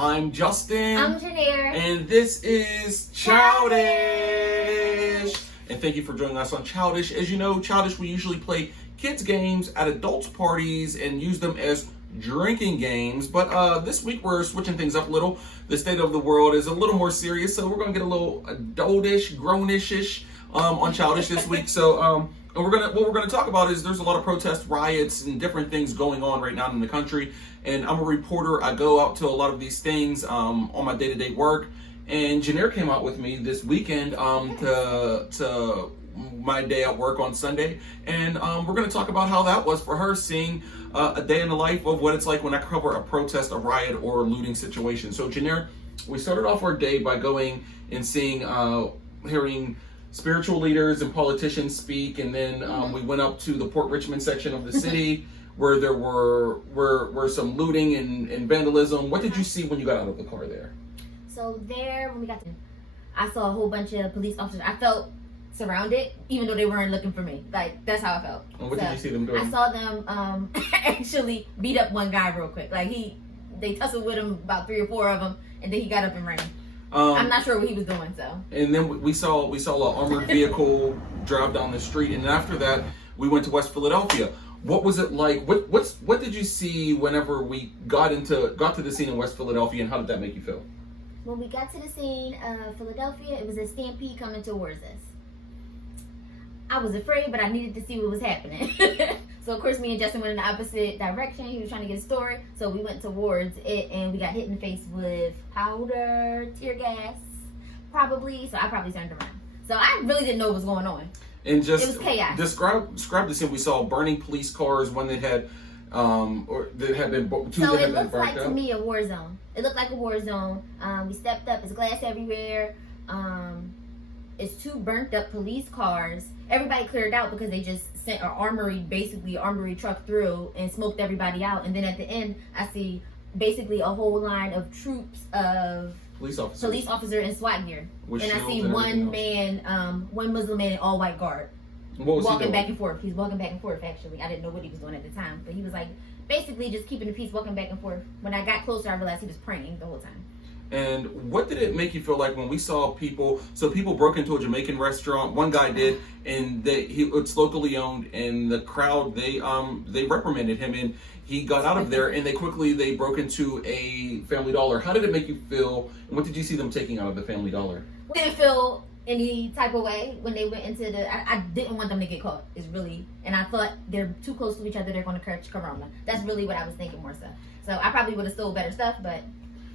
I'm Justin. I'm Janair. And this is Childish. And thank you for joining us on Childish. As you know, Childish, we usually play kids' games at adults' parties and use them as drinking games. But this week we're switching things up a little. The state of the world is a little more serious, so we're going to get a little adultish, grownish-ish on Childish this week. So, and what we're gonna talk about is there's a lot of protests, riots, and different things going on right now in the country. And I'm a reporter. I go out to a lot of these things on my day-to-day work. And Janair came out with me this weekend to my day at work on Sunday, and we're gonna talk about how that was for her, seeing a day in the life of what it's like when I cover a protest, a riot, or a looting situation. So Janair, we started off our day by going and seeing, hearing spiritual leaders and politicians speak, and then we went up to the Port Richmond section of the city where there were some looting and vandalism. What did you see when you got out of the car there? So there, when we got to, I saw a whole bunch of police officers. I felt surrounded, even though they weren't looking for me. Like, that's how I felt. And what did you see them doing? I saw them actually beat up one guy real quick. Like, they tussled with him, about 3 or 4 of them, and then he got up and ran. I'm not sure what he was doing, so. And then we saw an armored vehicle drive down the street, and after that, we went to West Philadelphia. What was it like? What did you see whenever we got to the scene in West Philadelphia, and how did that make you feel? When we got to the scene of Philadelphia, it was a stampede coming towards us. I was afraid, but I needed to see what was happening. So, of course, me and Justin went in the opposite direction. He was trying to get a story. So we went towards it, and we got hit in the face with powder, tear gas, probably. So I probably turned around. So I really didn't know what was going on. And just it was chaos. Describe the scene. We saw burning police cars, one that had, two that had been burnt So it looked like to me a war zone. It looked like a war zone. We stepped up. There's glass everywhere. It's 2 burnt up police cars. Everybody cleared out because they just sent an armory truck through and smoked everybody out. And then at the end, I see basically a whole line of troops of police officer and SWAT gear. And I see one Muslim man in all white garb. Walking back and forth. He's walking back and forth, actually. I didn't know what he was doing at the time. But he was like basically just keeping the peace, walking back and forth. When I got closer, I realized he was praying the whole time. And what did it make you feel like when we saw people? So people broke into a Jamaican restaurant. One guy did, and it's locally owned. And the crowd they reprimanded him, and he got out of there. And they broke into a Family Dollar. How did it make you feel? And what did you see them taking out of the Family Dollar? I didn't feel any type of way when they went into I didn't want them to get caught. And I thought they're too close to each other. They're going to catch corona. That's really what I was thinking more so. So I probably would have stole better stuff, but.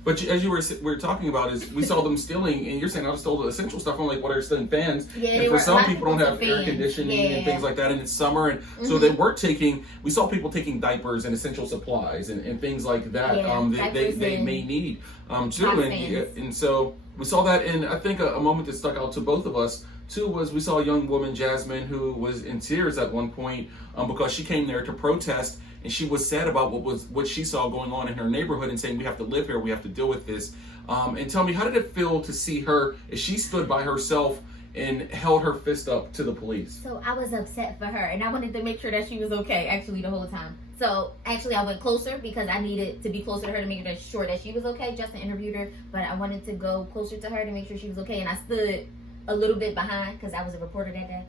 But as we were talking about, is we saw them stealing, and you're saying I just stole the essential stuff. I'm like, what are stealing fans? Yeah, and for some people don't have air conditioning and things like that, and it's summer, and so they were we saw people taking diapers and essential supplies and things like that they may need too, and so we saw that. And I think a moment that stuck out to both of us too was we saw a young woman, Jasmine, who was in tears at one point because she came there to protest. And she was sad about what she saw going on in her neighborhood and saying, we have to live here, we have to deal with this. And tell me, how did it feel to see her as she stood by herself and held her fist up to the police? So I was upset for her, and I wanted to make sure that she was okay, actually, the whole time. So actually I went closer because I needed to be closer to her to make sure that she was okay. Justin interviewed her, but I wanted to go closer to her to make sure she was okay. And I stood a little bit behind because I was a reporter that day.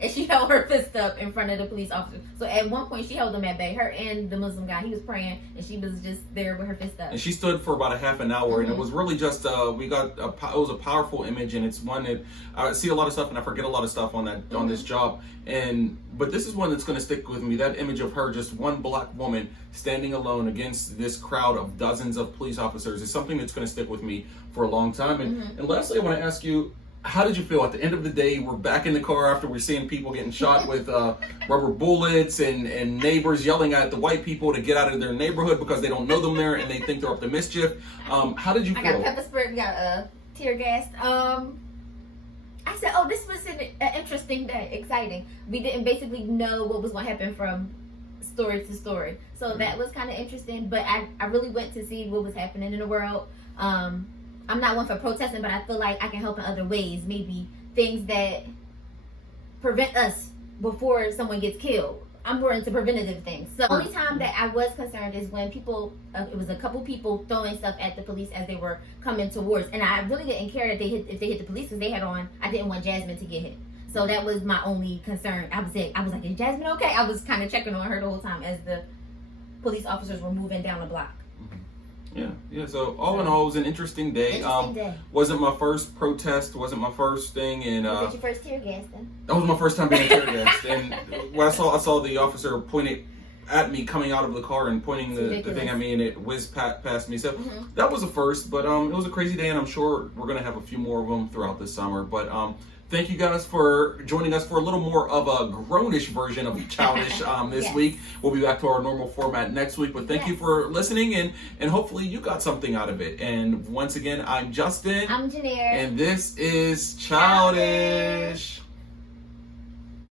And she held her fist up in front of the police officer. So at one point she held them at bay, her and the Muslim guy. He was praying, and she was just there with her fist up. And she stood for about a half an hour, and it was really just it was a powerful image, and it's one that I see a lot of stuff, and I forget a lot of stuff on this job. But this is one that's going to stick with me. That image of her, just one black woman standing alone against this crowd of dozens of police officers, is something that's going to stick with me for a long time. And lastly, I want to ask you, how did you feel at the end of the day? We're back in the car after we're seeing people getting shot with rubber bullets and neighbors yelling at the white people to get out of their neighborhood because they don't know them there and they think they're up to mischief. How did you feel? I got pepper spray, we got tear gas. I said, oh, this was an interesting day, exciting. We didn't basically know what was going to happen from story to story. So that was kind of interesting, but I really went to see what was happening in the world. I'm not one for protesting, but I feel like I can help in other ways. Maybe things that prevent us before someone gets killed. I'm more into preventative things. So the only time that I was concerned is when people, it was a couple people throwing stuff at the police as they were coming towards, and I really didn't care if they hit the police because they had on. I didn't want Jasmine to get hit, so that was my only concern. I was like, is Jasmine okay? I was kind of checking on her the whole time as the police officers were moving down the block. Yeah. So all in all, it was an interesting day. Wasn't my first protest. Wasn't my first thing. And was it your first tear gas then? That was my first time being tear gassed. And when I saw the officer pointing at me coming out of the car and pointing the thing at me, and it whizzed past me. So that was a first. But it was a crazy day, and I'm sure we're gonna have a few more of them throughout this summer. But thank you guys for joining us for a little more of a grownish version of Childish this week. We'll be back to our normal format next week, but thank you for listening, and hopefully you got something out of it. And once again, I'm Justin. I'm Janaire. And this is Childish.